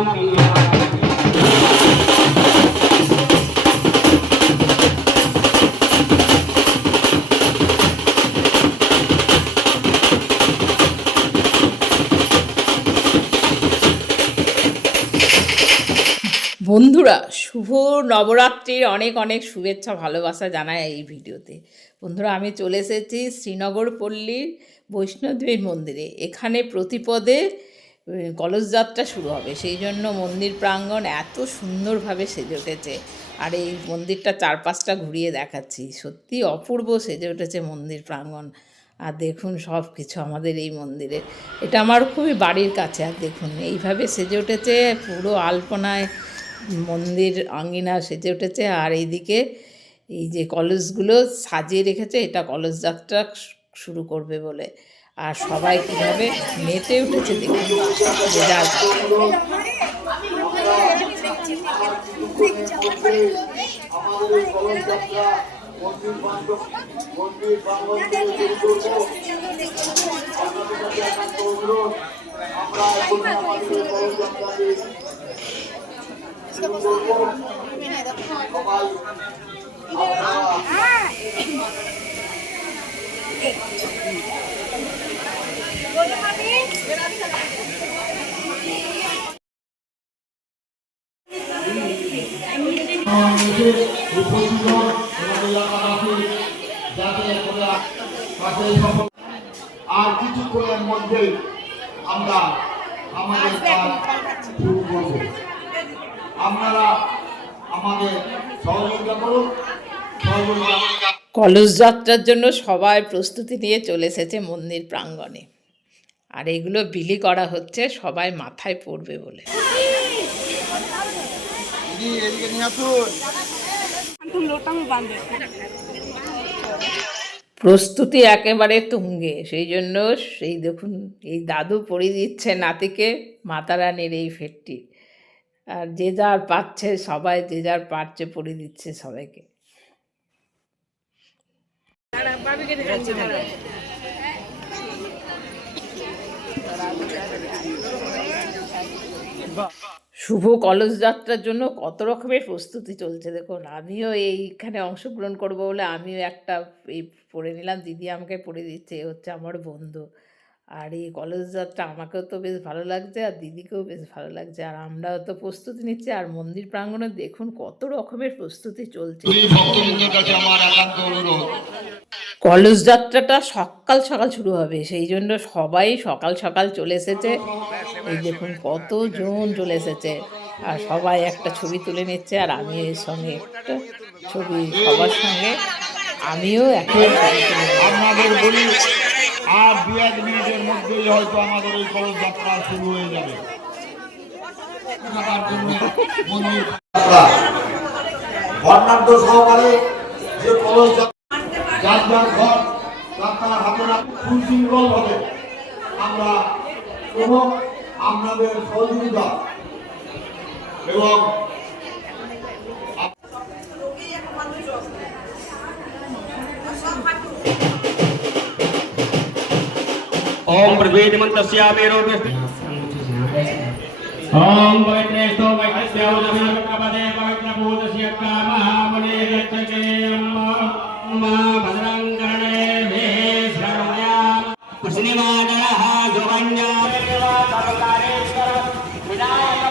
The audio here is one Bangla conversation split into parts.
বন্ধুরা, শুভ নবরাত্রির অনেক অনেক শুভেচ্ছা ভালোবাসা জানাই এই ভিডিওতে। বন্ধুরা, আমি চলে এসেছি শ্রীনগর পল্লীর বৈষ্ণোদেবীর মন্দিরে। এখানে প্রতিপদে কলসযাত্রা শুরু হবে, সেই জন্য মন্দির প্রাঙ্গণ এত সুন্দরভাবে সেজে উঠেছে। আর এই মন্দিরটা চারপাশটা ঘুরিয়ে দেখাচ্ছি, সত্যি অপূর্ব সেজে উঠেছে মন্দির প্রাঙ্গণ। আর দেখুন সব কিছু আমাদের এই মন্দিরে, এটা আমার খুবই বাড়ির কাছে। আর দেখুন এইভাবে সেজে উঠেছে, পুরো আলপনায় মন্দির আঙ্গিনা সেজে উঠেছে। আর এইদিকে এই যে কলসগুলো সাজিয়ে রেখেছে, এটা কলস যাত্রা শুরু করবে বলে। আর সবাই কীভাবে মেতে উঠেছে দেখুন, যে যার আর কিছুক্ষণের মধ্যে আমরা আমাদের কাজ শুরু করব। আপনারা আমাদের সহযোগিতা করুন। কলস যাত্রার জন্য সবাই প্রস্তুতি নিয়ে চলে এসেছে মন্দির প্রাঙ্গণে। আর এগুলো বিলি করা হচ্ছে, সবাই মাথায় পড়বে বলে। প্রস্তুতি একেবারে তুঙ্গে, সেই জন্য সেই দেখুন এই দাদু পরিয়ে দিচ্ছে নাতিকে মাতারানীর এই ফেটটি। আর যে যার পাচ্ছে, সবাই যে যার পাচ্ছে পরিয়ে দিচ্ছে সবাইকে। শুভ কলস যাত্রার জন্য কত রকমের প্রস্তুতি চলছে দেখুন। আমিও এইখানে অংশগ্রহণ করব বলে আমিও একটা এই পরে নিলাম, দিদি আমাকে পরে দিচ্ছে, এ হচ্ছে আমার বন্ধু। আর এই কলস যাত্রা আমাকেও তো বেশ ভালো লাগছে, আর দিদিকেও বেশ ভালো লাগছে। আর আমরাও তো প্রস্তুতি নিচ্ছি। আর মন্দির প্রাঙ্গণে দেখুন কত রকমের প্রস্তুতি চলছে। কলস যাত্রাটা সকাল সকাল শুরু হবে, সেই জন্য সবাই সকাল সকাল চলে এসেছে। এই দেখুন কতজন চলে এসেছে, আর সবাই একটা ছবি তুলে নিচ্ছে। আর আমি এর সঙ্গে একটা ছবি সবার সঙ্গে আমিও একটা ছবি তুলে আপনাদের বলি, আর 2-1 মিনিটের মধ্যেই হয়তো আমাদের এই কলস যাত্রা শুরু হয়ে যাবে। বর্ণাঢ্য সহকারে যে কলস যার যার ঘর যাত্রার হাতে সুশৃঙ্খল হবে আমরা এবং আপনাদের সহযোগিতা এবং ओम प्रवेद मंत्रस्य मेरोगे ओम पवित्रेस्तो वैकस्य नमः पवित्र भूतस्य कामः मुने गच्छते अम्मा भद्रं करणे मे शरणया कुशनिमानः जोवन्या देवा सर्वकारेश्वर विनायक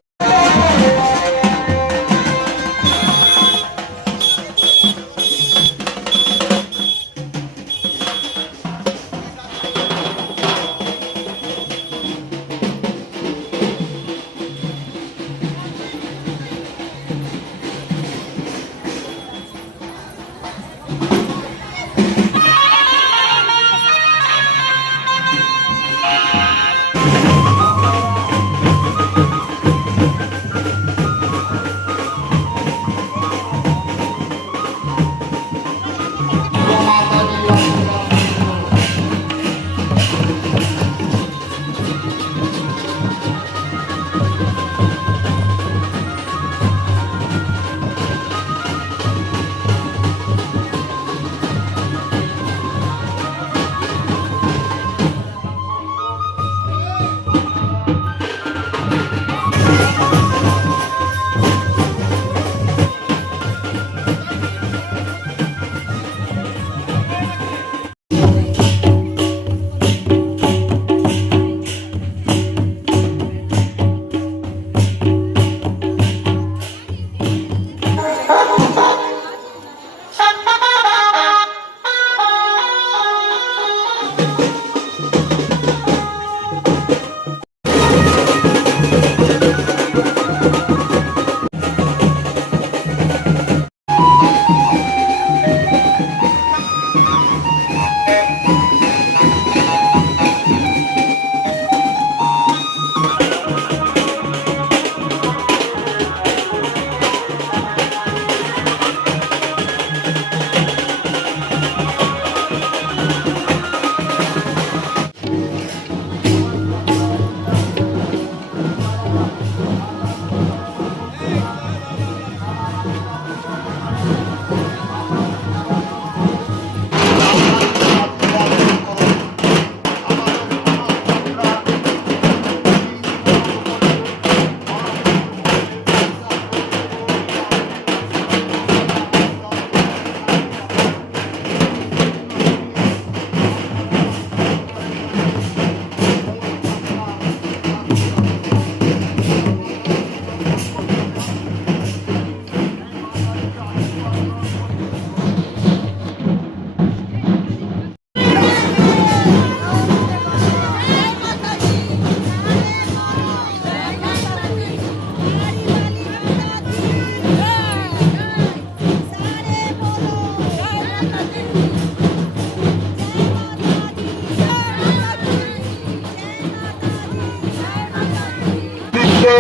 হচ্ছে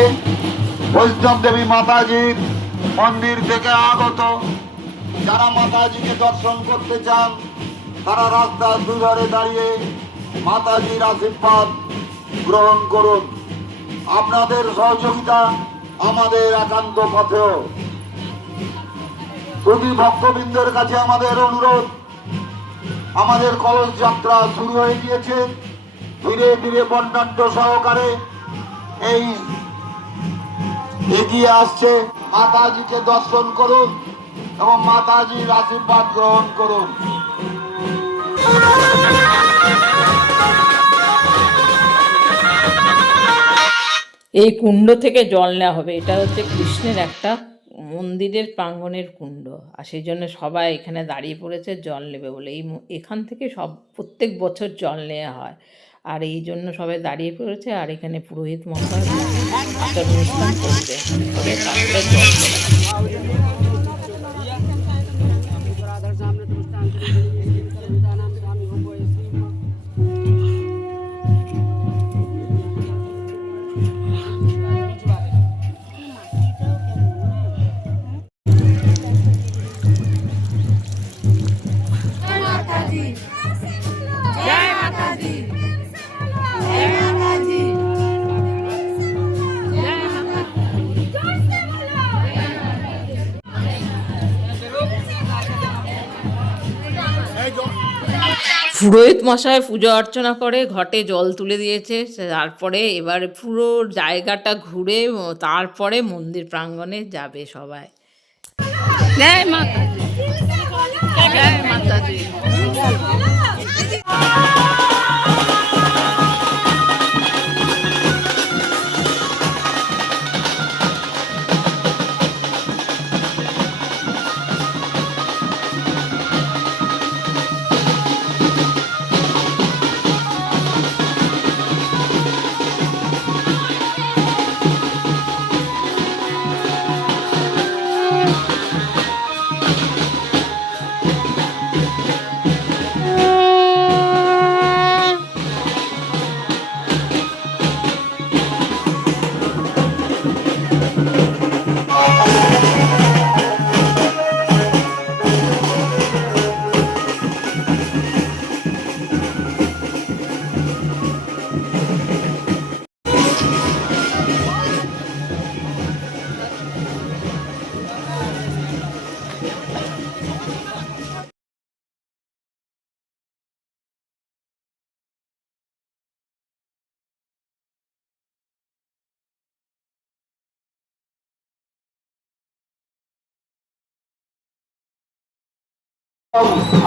বৈষ্ণব দেবী মাতাজির মন্দির থেকে আগত। যারা মাতাজিকে দর্শন করতে চান তারা রাস্তার দুধারে দাঁড়িয়ে মাতাজির আশীর্বাদ গ্রহণ করুন। আপনাদের সহযোগিতা আমাদের একান্ত পথেও। প্রতি ভক্তবৃন্দের কাছে আমাদের অনুরোধ, আমাদের কলস যাত্রা শুরু হয়ে গিয়েছে। ধীরে ধীরে বর্ণাঢ্য সহকারে এই এগিয়ে আসছে। মাতাজিকে দর্শন করুন এবং মাতাজির আশীর্বাদ গ্রহণ করুন। এই কুণ্ড থেকে জল নেওয়া হবে। এটা হচ্ছে কৃষ্ণের একটা মন্দিরের প্রাঙ্গণের কুণ্ড, আর সেই জন্য সবাই এখানে দাঁড়িয়ে পড়েছে জল নেবে বলে। এখান থেকে প্রত্যেক বছর জল নেওয়া হয়, আর এই জন্য সবাই দাঁড়িয়ে পড়েছে। আর এখানে পুরোহিত মশাই একটা অনুষ্ঠান করবে, করে তারপরে জল নেবে। পুরোহিত মশাই পুজো অর্চনা করে ঘটে জল তুলে দিয়েছে। তারপরে এবার পুরো জায়গাটা ঘুরে তারপরে মন্দির প্রাঙ্গণে যাবে সবাই। জয় মাতা দি, জয় মাতা দি।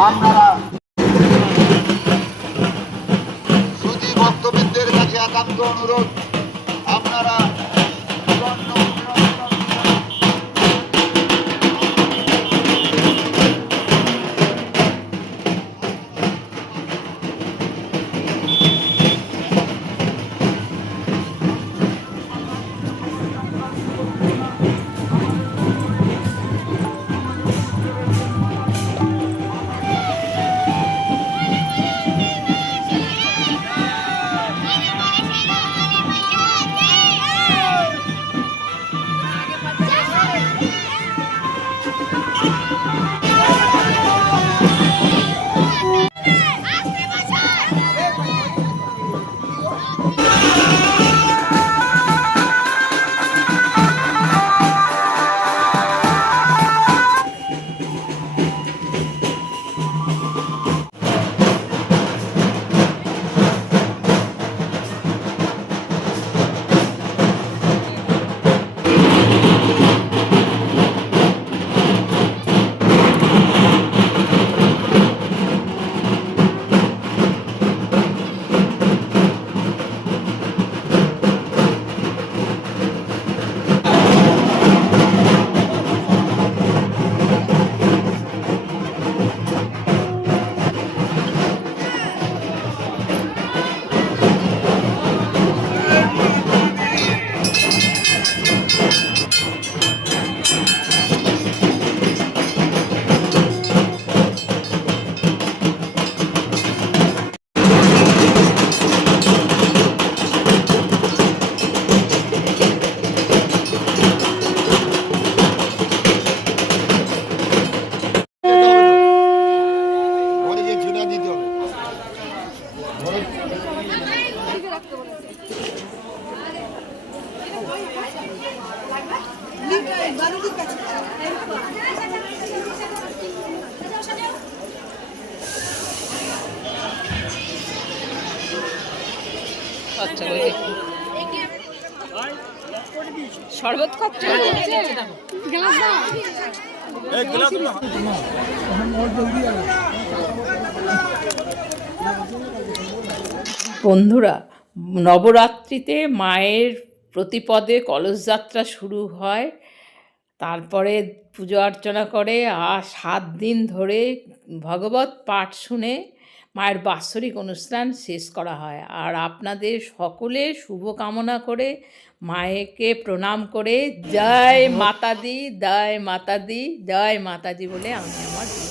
আপনারা শ্রুতি ভক্তবৃন্দের কাছে একান্ত অনুরোধ, আপনারা আচ্ছা শরবত খাচ্ছ? বন্ধুরা, নবরাত্রিতে মায়ের প্রতিপদে কলসযাত্রা শুরু হয়, তারপরে পুজো অর্চনা করে আর 7 দিন ধরে ভগবত পাঠ শুনে মায়ের বাৎসরিক অনুষ্ঠান শেষ করা হয়। আর আপনাদের সকলের শুভকামনা করে মায়েকে প্রণাম করে জয় মাতা দি, জয় মাতা দি, জয় মাতাজি বলে আমি আমার